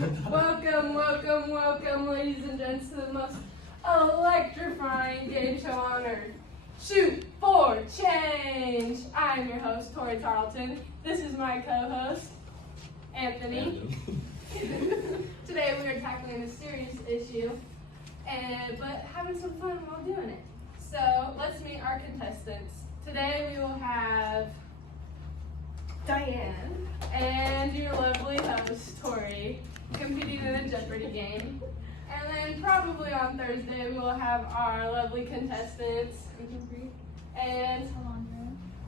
Welcome, ladies and gents, to the most electrifying game show on earth. Shoot for change! I'm your host, Tori Tarleton. This is my co-host, Anthony. Today we are tackling a serious issue, but having some fun while doing it. So let's meet our contestants. Today we will have Diane and your lovely host, Tori, competing in a Jeopardy game. And then probably on Thursday we will have our lovely contestants and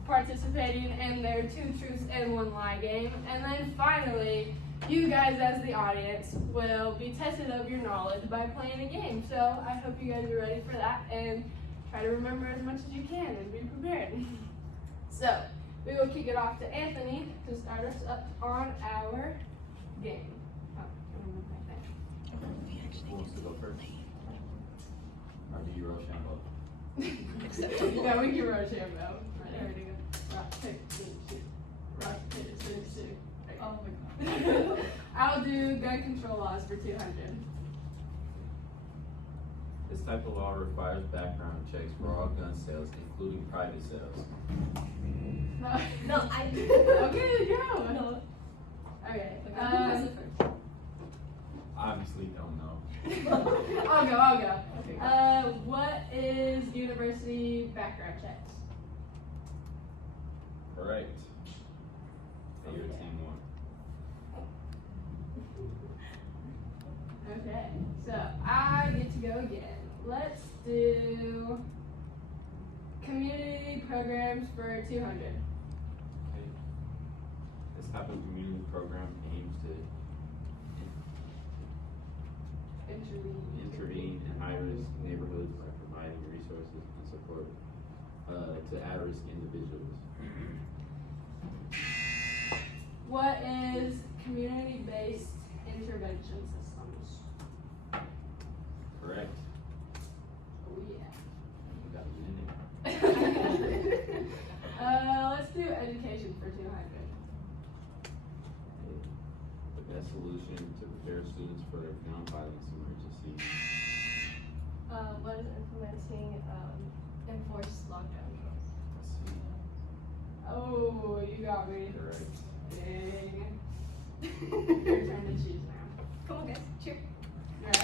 participating in their 2 truths and 1 lie game. And then finally, you guys as the audience will be tested of your knowledge by playing a game. So I hope you guys are ready for that and try to remember as much as you can and be prepared. So we will kick it off to Anthony to start us up on our game. Who wants to go first? Or do you Rochambeau? Yeah, we can Rochambeau. Right, there we go. Rock, paper, scissors, shoot. Rock, paper, scissors, shoot. Oh my god. I'll do gun control laws for 200. This type of law requires background checks for all gun sales, including private sales. No, I do. Okay, go. No. Okay. Obviously don't know. I'll go. Okay. What is university background checks? Correct. And your team won. Okay, so I get to go again. Let's do community programs for 200. Okay. This type of community program aims to intervene in high-risk neighborhoods by providing resources and support to at-risk individuals. What is community-based intervention systems? Correct. Oh yeah. You got it in it. Let's do education for 200. The best solution to prepare students for a gun violence emergency. What is implementing enforced lockdown rules? Let's see. Oh, you got me. Correct. Dang. Your turn to choose now. Come on, guys. Cheer. Right?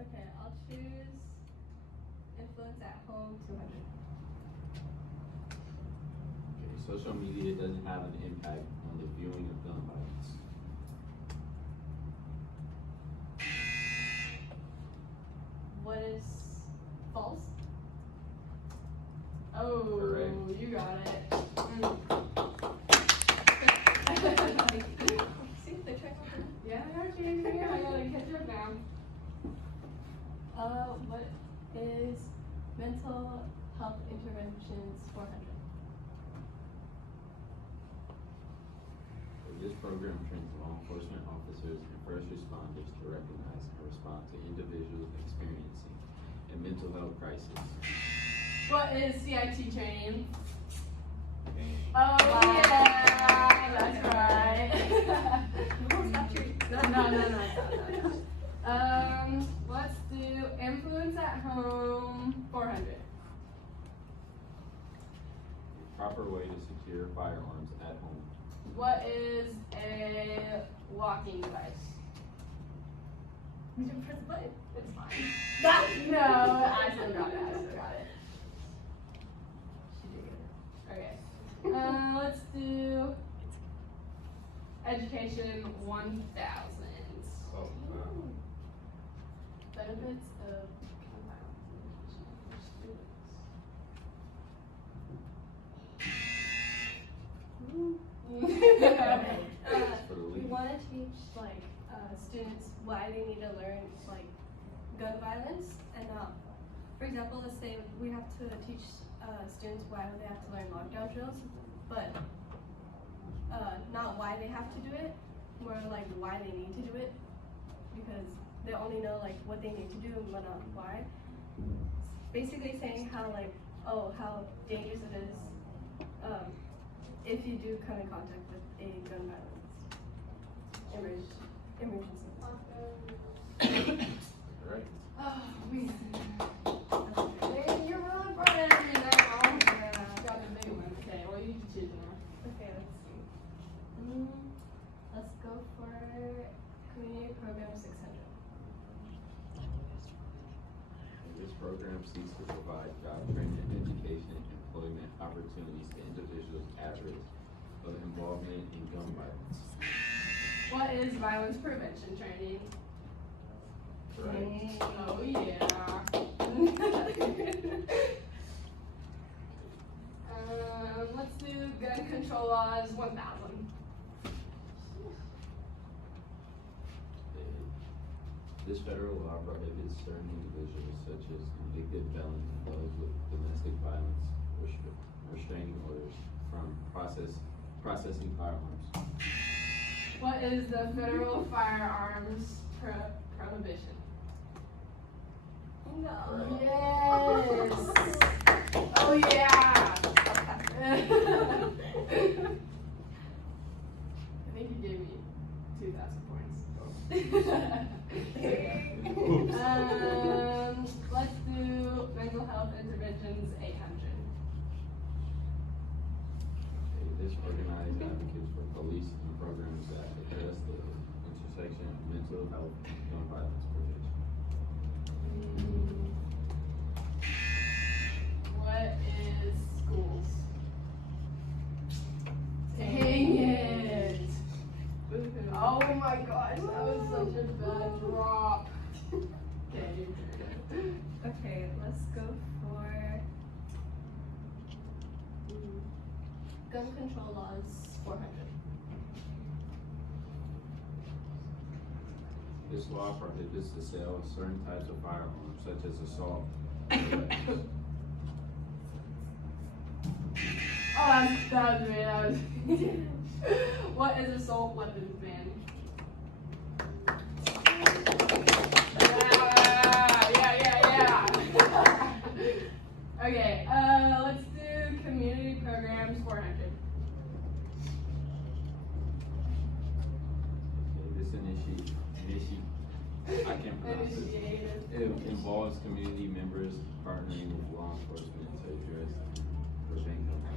Okay, I'll choose influence at home 200. Okay, social media doesn't have an impact on the viewing of gun violence. What is false? Oh, Correct. you got it. See, they check on Yeah, I got you. Yeah, I gotta catch up now. What is mental health interventions 400? This program trains law enforcement officers and first responders to recognize and respond to individuals experiencing a mental health crisis. What is CIT training? Okay. Oh, Wow. yeah, that's right. Stop cheering. No. Let's do influence at home 400. Proper way to secure firearms at home. What is a locking device? You didn't press the button. It's fine. No, I still got it. She did it. Okay. Let's do education 1000. Oh, wow. Benefits of gun violence for students. For the We league. want to teach students why they need to learn gun violence and not, for example, let's say we have to teach students why they have to learn lockdown drills, but not why they have to do it, more like why they need to do it, because they only know what they need to do but not why. Basically saying how how dangerous it is if you do come in contact with a gun violence emergency. Alright. Oh, man. That's okay. Man, you're really bright every now. Got a big one. Okay, well, you can choose now. Okay, let's see. Let's go for community program 600. This program seeks to provide job training, education, and employment opportunities to individuals at risk of involvement in gun violence. What is violence prevention training? Right. Oh, yeah. Let's do gun control laws 1000. This federal law prohibits certain individuals, such as convicted felons and those with domestic violence restraining orders, from processing firearms. What is the federal firearms prohibition? No. Yes. Oh yeah. I think you gave me 2,000 points. Oops. Let's do mental health interventions 800. This organized advocates for police and programs that address the intersection of mental health and gun violence prevention. What is schools? Dang it! Oh my gosh, that was such a bad drop. Okay. Okay, let's go for gun control laws 400. This law prohibits the sale of certain types of firearms, such as assault. Oh, that was me. That was What is assault weapons ban? Yeah. Okay, let's do community programs 400. This I can't pronounce it. It involves community members partnering with law enforcement to address and prevent gun violence.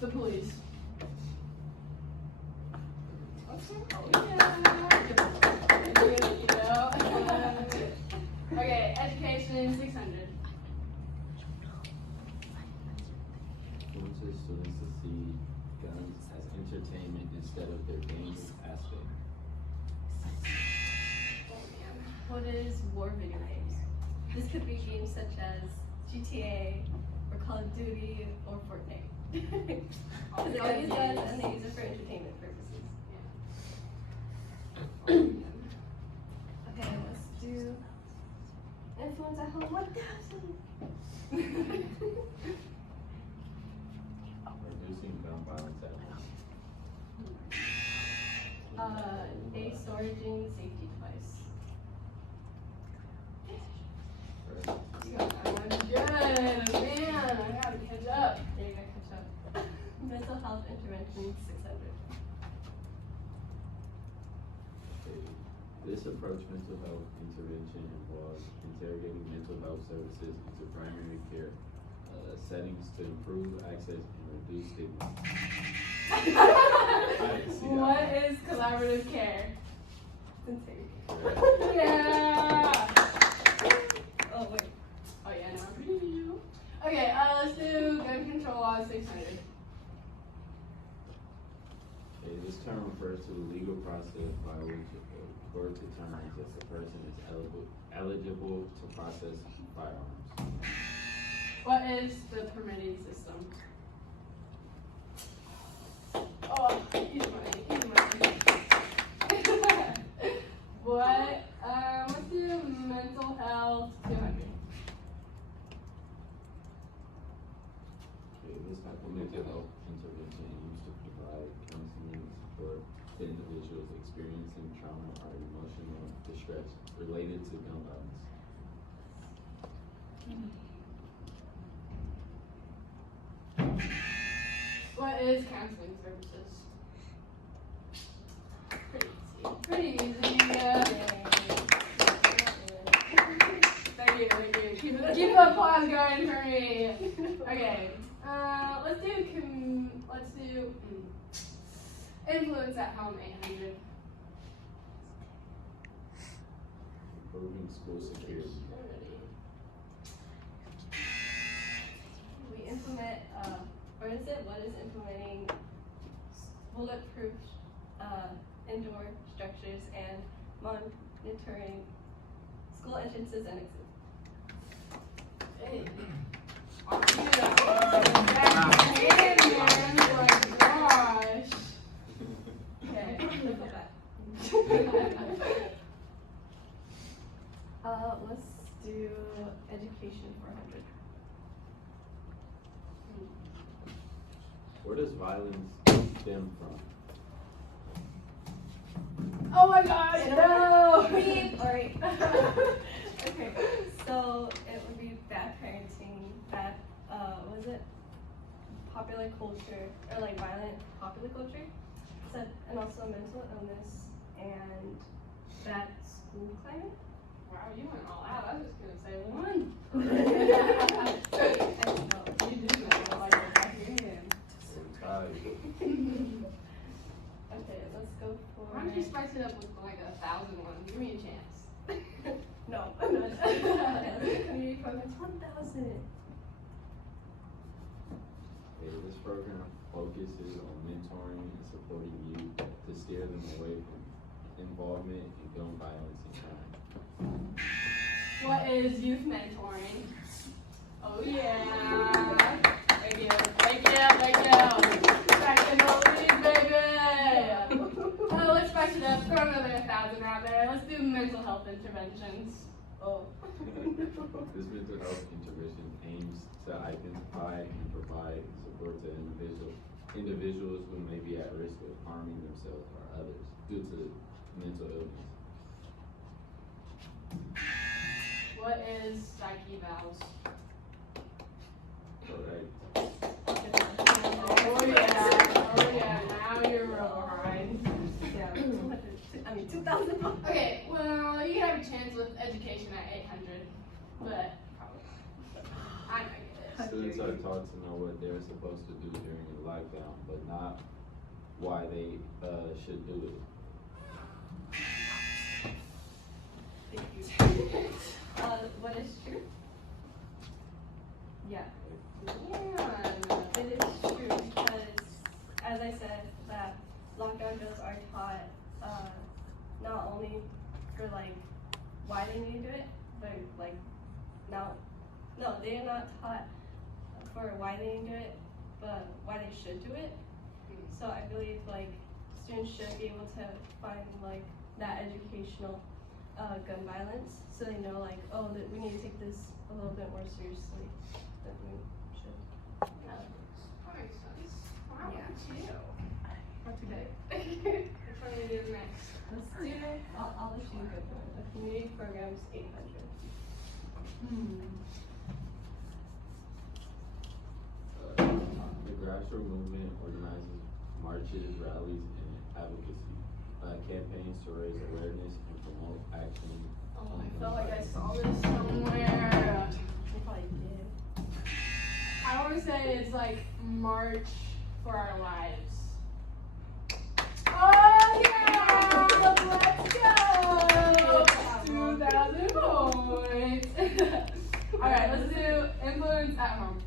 The police. Okay, education 600. Influences students to see guns as entertainment instead of their dangerous aspect. What is war video games? This could be games such as GTA or Call of Duty or Fortnite. Because they all use guns and they use it for entertainment purposes. Okay, let's do influence at home 1000. Reducing gun violence at home. A storaging safety device. Right. Good, man. I gotta catch up. There you go, catch up. Mental health intervention 600. Okay. This approach mental health intervention involves interrogating mental health services into primary care settings to improve access and reduce stigma. What is collaborative care? Intake. Right. Yeah. Oh, wait. Oh yeah, no, I'm reading you. Okay, let's do gun control law 600. Okay, this term refers to the legal process by which a court determines if a person is eligible to process firearms. What is the permitting system? Oh, easy money. What? Let's do mental health 200. Okay, this type of mental health intervention used to provide counseling support to individuals experiencing trauma or emotional distress related to gun violence. What is counseling services? Pretty easy. Thank you. Keep the applause going for me. Okay. Let's do influence at home 800. Improving school security. We implement, what is implementing bulletproof indoor structures and monitoring school entrances and exits. Hey. Oh, gosh. Okay. Let's do education 400. Where does violence stem from? Oh my gosh, no! Beep. Alright. Okay, so it would be bad parenting, bad, was it popular culture, or like violent popular culture, so, and also mental illness and bad school climate. Wow, you went all out. I was just gonna say one. I don't know. You did know, like you're back in. We're tied. Okay, let's go for. Why don't you spice it up with like 1,000 ones? Give me a chance. No, I'm not. Okay, let's do community programs 1,000. Okay, this program focuses on mentoring and supporting youth to steer them away from involvement in gun violence and crime. What is youth mentoring? Oh yeah. Thank you. Second the lead, baby. Oh, let's spice it up. Throw another 1,000 out there. Let's do mental health interventions. Oh. This mental health intervention aims to identify and provide support to individuals who may be at risk of harming themselves or others due to mental illness. What is psyche valves? Correct. Oh yeah. Now you're real behind. Yeah, 200. I mean, 2,000. Okay, well, you can have a chance with education at 800, but probably. I know you did. Students are taught to know what they're supposed to do during a lockdown, but not why they should do it. Thank you. What is true? Yeah. Yeah. It is true because, as I said, that lockdown drills are taught not only for like why they need to do it, but like no, they are not taught for why they need to do it, but why they should do it. So I believe like students should be able to find like that educational gun violence, so they know like, oh, that we need to take this a little bit more seriously than we should. That makes sense. Wow, Yeah. look at you. Not today. Which one are you doing next? Let's do it. I'll let you go for it. The community programs 800. The grassroots movement organizes marches, rallies, and advocacy campaigns to raise awareness and promote action. Oh, I felt like I saw this somewhere. We probably did. I want to say it's like March for Our Lives. Oh yeah! Let's go! 2,000 points. All right, let's do influence at home.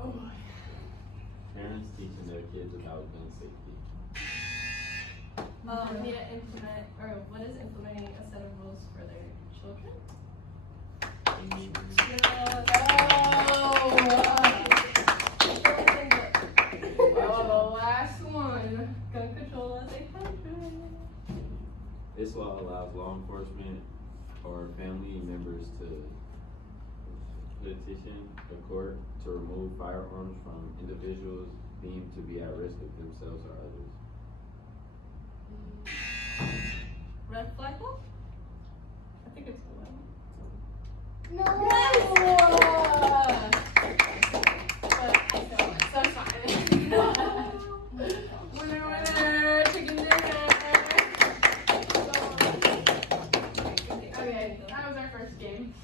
Oh boy. Parents teaching their kids about gun safety. We need to implement, or what is implementing a set of rules for their children? Oh, the last one. Gun control is 800. This law allows law enforcement or family members to petition the court to remove firearms from individuals deemed to be at risk of themselves or others. Red flag law? I think it's one. No! So fine. Winner, winner, chicken dinner. Okay, that was our first game.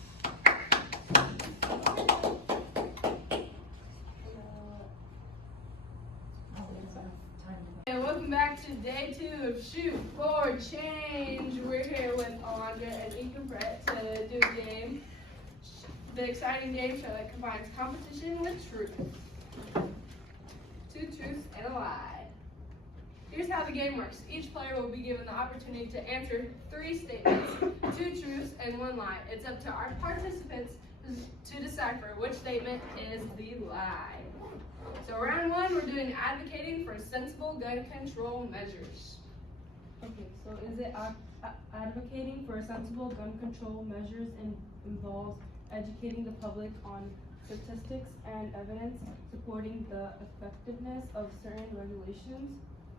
And welcome back to day 2 of Shoot for Change. We're here with Alondra and Ethan Brett to do a game. The exciting game show that combines competition with truth. 2 truths and a lie. Here's how the game works. Each player will be given the opportunity to answer 3 statements, 2 truths and 1 lie. It's up to our participants to decipher which statement is the lie. So round 1, we're doing advocating for sensible gun control measures. Okay, so is it advocating for sensible gun control measures involves educating the public on statistics and evidence supporting the effectiveness of certain regulations?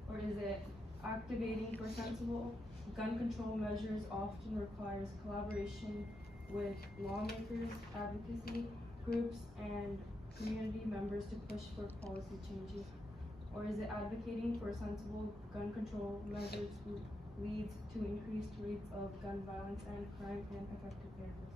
Or is it activating for sensible gun control measures often requires collaboration with lawmakers, advocacy groups, and community members to push for policy changes? Or is it advocating for sensible gun control measures leads to increased rates of gun violence and crime and effective therapies?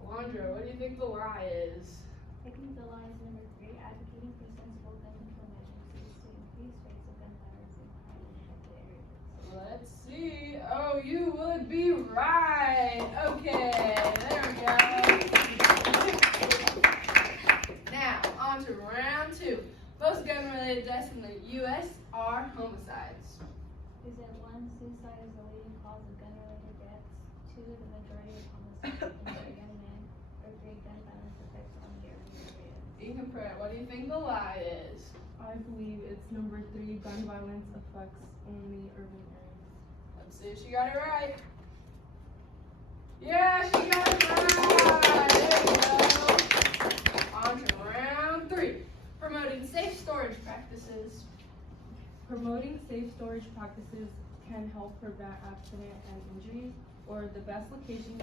Alondra, what do you think the lie is? I think the lie is number 3, advocating for sensible gun control measures leads to increased rates of gun violence and crime in affected areas. Let's see. Oh, you would be right. Okay, there we go. Now, on to round 2. Most gun-related deaths in the U.S. are homicides. Is it 1, suicide is the leading cause of gun-related deaths, 2, the majority of homicides victims are young men, or 3, gun violence affects only urban areas. Ethan Pratt, what do you think the lie is? I believe it's number 3, gun violence affects only urban areas. Let's see if she got it right. Yeah, she got it right. There we go. On to round 3. Promoting safe storage practices. Promoting safe storage practices can help prevent accident and injuries, or the best location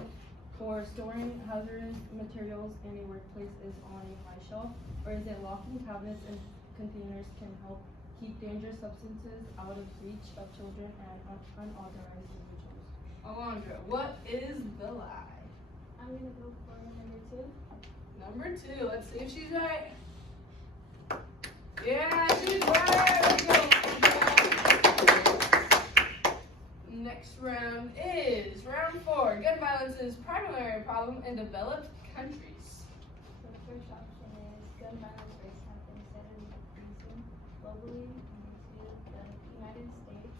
for storing hazardous materials in a workplace is on a high shelf, or is it locking cabinets and containers can help keep dangerous substances out of reach of children and unauthorized individuals? Alondra, what is the lie? I'm gonna go for number 2. Number 2, let's see if she's right. Yeah, she's right. Next round is round 4. Gun violence is primary problem in developed countries. So the first option is gun violence rates have been steadily decreasing globally. Number 2, the United States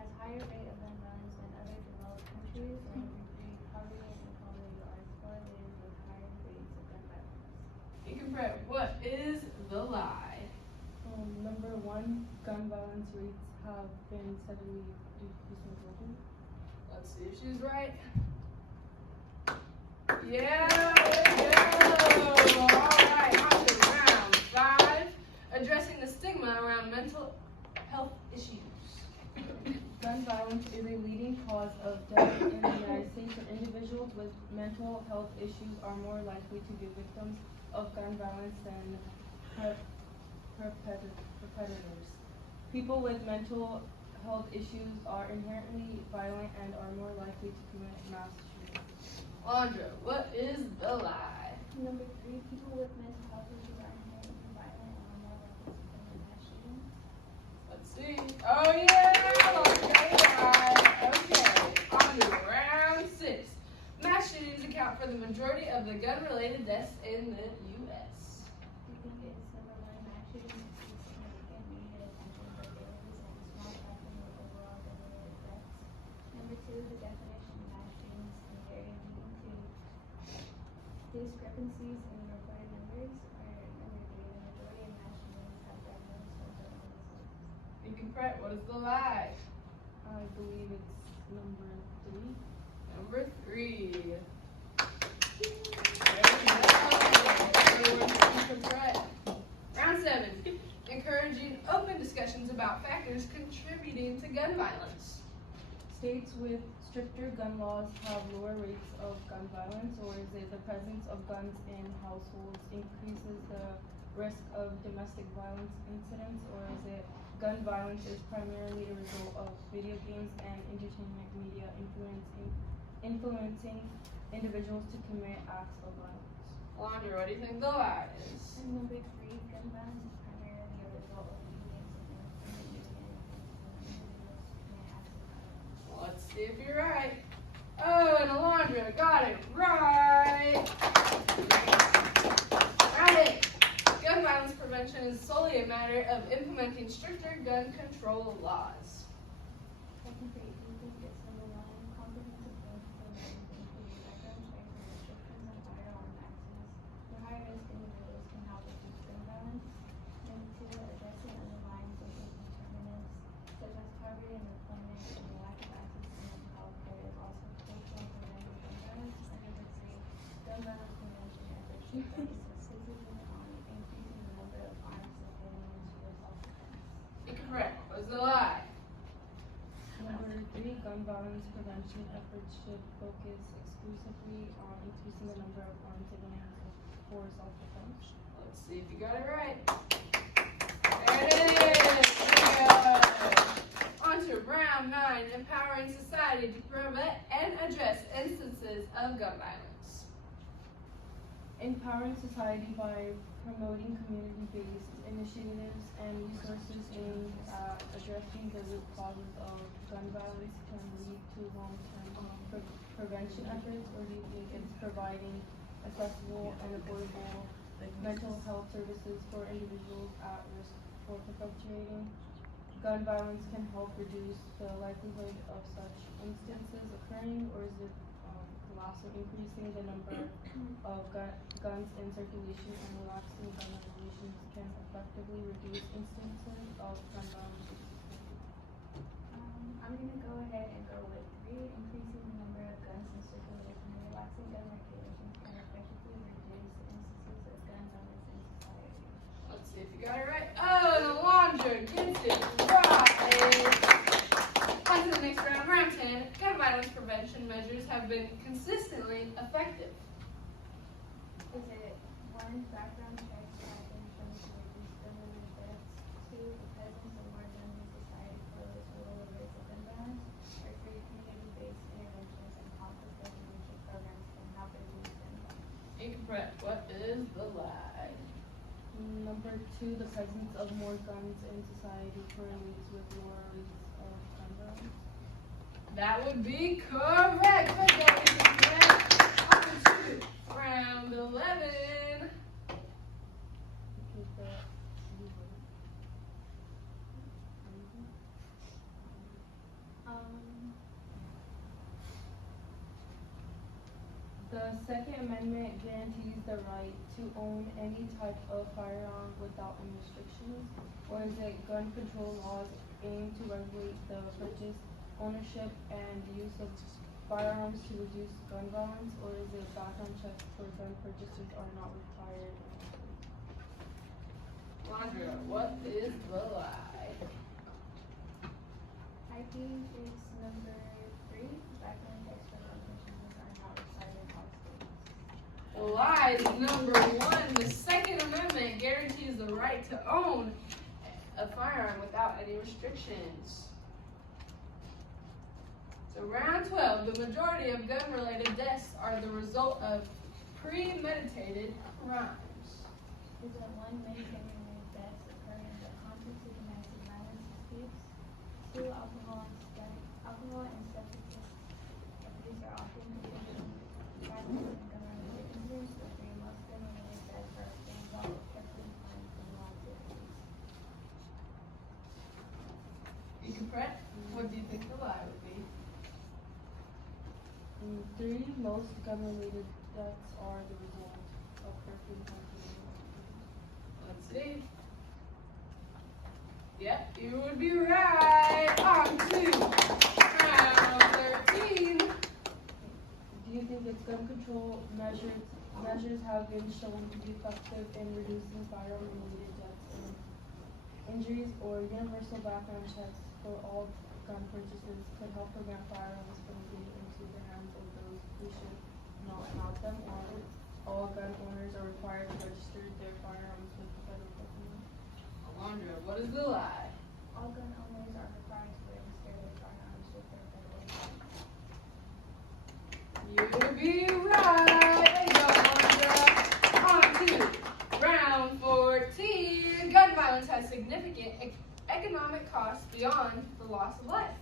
has higher rate of gun violence than other developed countries. And number 3, poverty and inequality are correlated with higher rates of gun violence. Ethan Pratt, what is the lie? Number 1, gun violence rates have been steadily decreasing globally. Let's see if she's right. Yeah, there we go. Alright, on to round 5. Addressing the stigma around mental health issues. Gun violence is a leading cause of death in the United States, and individuals with mental health issues are more likely to be victims of gun violence than perpetrators. People with mental health issues are inherently violent and are more likely to commit mass shootings. Alondra, what is the lie? Number 3, people with mental health issues are inherently violent and are more likely to commit mass shootings. Let's see. Oh yeah! Okay, on to round 6. Mass shootings account for the majority of the gun-related deaths in the U.S. I think it's number 1, mass shootings receive significant media attention, but they represent a small fraction of overall gun-related deaths. Number 2, the definition of mass shootings can vary leading to discrepancies in reported numbers. Or number 3, the majority of mass shootings have diagnosed mental illnesses. Ethan Pratt, what is the lie? I believe it's number 3. Number 3. There we go. Ethan Pratt. Round 7. Encouraging violence? States with stricter gun laws have lower rates of gun violence, or is it the presence of guns in households increases the risk of domestic violence incidents, or is it gun violence is primarily a result of video games and entertainment media influencing individuals to commit acts of violence? Alondra, what do you think the lie is? And number 3, gun violence is primarily a result of video games and entertainment media influencing individuals to commit acts of violence. Well, let's see if you're right. Oh, and Alondra got it right. Round 8. Gun violence prevention is solely a matter of implementing stricter gun control laws. Question 3, do you think it's number 1, comprehensive gun control measures including background checks and restrictions on firearm access for high-risk individuals can help reduce gun violence? Number 2, addressing underlying social determinants such as poverty and employment and the lack of access to mental health care is also crucial in preventing gun violence. And number 3, gun violence prevention efforts should focus exclusively on increasing the number of arms that get into their self-defense. Incorrect. What's the lie? Number 3, gun violence prevention efforts should focus exclusively on increasing the number of arms against for self-defense. Let's see if you got it right. There it is. Good. On to round 9, empowering society to prevent and address instances of gun violence. Empowering society by promoting community-based initiatives and resources aimed at addressing the root causes of gun violence can lead to long-term prevention efforts, or do you think it's providing accessible and affordable mental health services for individuals at risk for perpetuating gun violence can help reduce the likelihood of such instances occurring, or is it lastly increasing the number of guns in circulation and relaxing gun regulations can effectively reduce instances of gun violence? I'm gonna go ahead and go with 3, increasing the number of guns in circulation and relaxing gun regulations can effectively reduce instances of gun violence in society. Let's see if you got it right. Oh, and Alondra gets it right. On to the next round, round 10. Gun violence prevention measures have been consistently effective. Is it 1, background checks have been shown to reduce gun-related deaths? 2, the presence of more guns in society correlates with lower rates of gun violence? Or 3, community-based interventions and conflict resolution programs can help reduce gun violence? Incorrect. What is the lie? Number 2, the presence of more guns in society correlates with lower rates of gun violence. That would be correct. Good job, Mrs. Smith. On to round 11. Okay, the Second Amendment guarantees the right to own any type of firearm without any restrictions, or is it gun control laws aim to regulate the purchase, ownership, and use of firearms to reduce gun violence, or is it background checks for gun purchases are not required? Alondra, what is the lie? I think it's number 3, background checks for gun purchases are not required in all states. The lie is number 1. The Second Amendment guarantees the right to own a firearm without any restrictions. So round 12, the majority of gun-related deaths are the result of premeditated crimes. Is it 1, many gun-related deaths occur in the context of domestic violence disputes? 2, alcohol and substance abuse are often contributing factors in gun-related incidents. Or 3, most gun-related deaths are the result of carefully planned criminal activities. Incorrect? What do you think the lie would be? 3, most gun-related deaths are the result of carefully planned. Let's see. Yep, you would be right. On to round 13. Do you think its gun control measures have been shown to be effective in reducing firearm-related deaths and injuries, or universal background checks for all gun purchases could help prevent firearms from getting into the hands of those who should not have them, or all gun owners are required to register their firearms with the federal government. Alondra, what is the lie? All gun owners are required to register their firearms with their federal government. You would be right. There you go, Alondra. On to round 14. Gun violence has significant economic costs beyond the loss of life.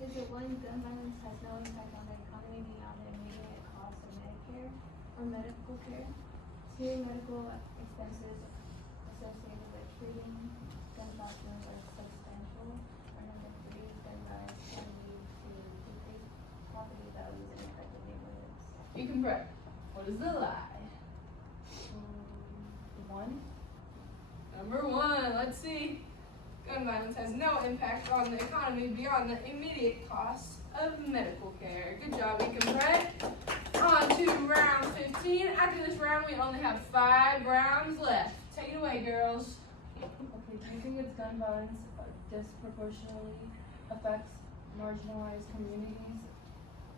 Is it one, gun violence has no impact on the economy beyond the immediate cost of Medicare or medical care? Two, medical expenses associated with treating gunshot wounds are substantial. Or number three, gun violence can lead to decreased property values in affected neighborhoods. You can prep. What is the lie? One. Number 1, let's see. Gun violence has no impact on the economy beyond the immediate costs of medical care. Good job, you can prep. On to round 15. After this round, we only have 5 rounds left. Take it away, girls. Okay, do you think it's gun violence disproportionately affects marginalized communities,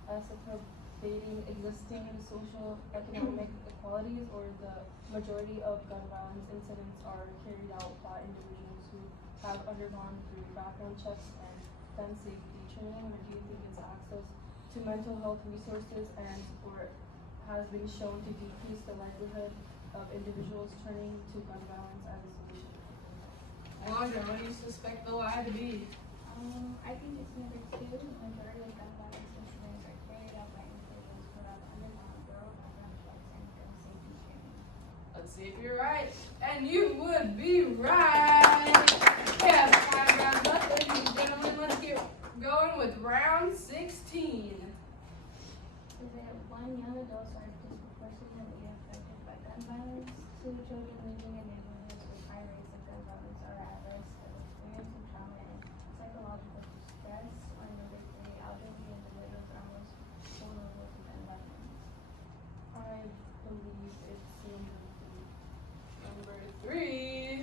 exacerbating existing social economic inequalities, or the majority of gun violence incidents are carried out by individuals who have undergone through background checks and gun safety training, or do you think it's access to mental health resources and support has been shown to decrease the likelihood of individuals turning to gun violence as a solution? Alondra, what do you suspect the lie to be? I think it's number two. The majority of gun violence incidents are carried out by individuals who have undergone thorough background checks and gun safety training. Let's see if you're right. And you would be right. We have 5 rounds left, ladies and gentlemen. Let's get going with round 16. Is it one, young adults are disproportionately affected by gun violence? Two, children living in neighborhoods with high rates of gun violence are at risk of experiencing trauma and psychological stress. Or number three, elderly individuals are most vulnerable to gun violence. I believe it's number 3. Number 3.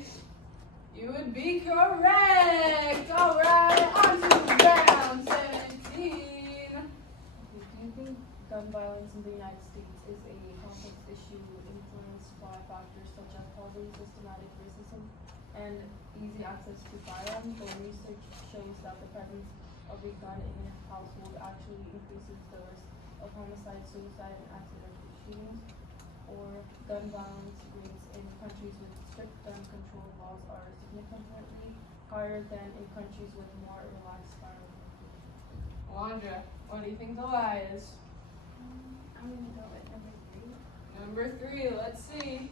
You would be correct. All right, on to round 17. Okay, do you think gun violence in the United States is a complex issue influenced by factors such as poverty, systematic racism, and easy access to firearms, or research shows that the presence of a gun in a household actually increases the risk of homicide, suicide, and accidental shootings, or gun violence rates in countries with strict gun control laws are significantly higher than in countries with more relaxed firearm laws? Alondra, what do you think the lie is? I'm gonna go with number three. Number 3, let's see.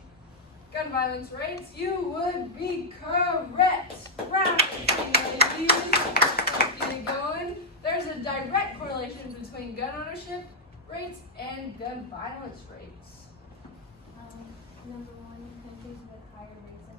Gun violence rates, you would be correct. Round 18, ladies. Let's get it going. There's a direct correlation between gun ownership rates and gun violence rates. Number one, countries with higher rates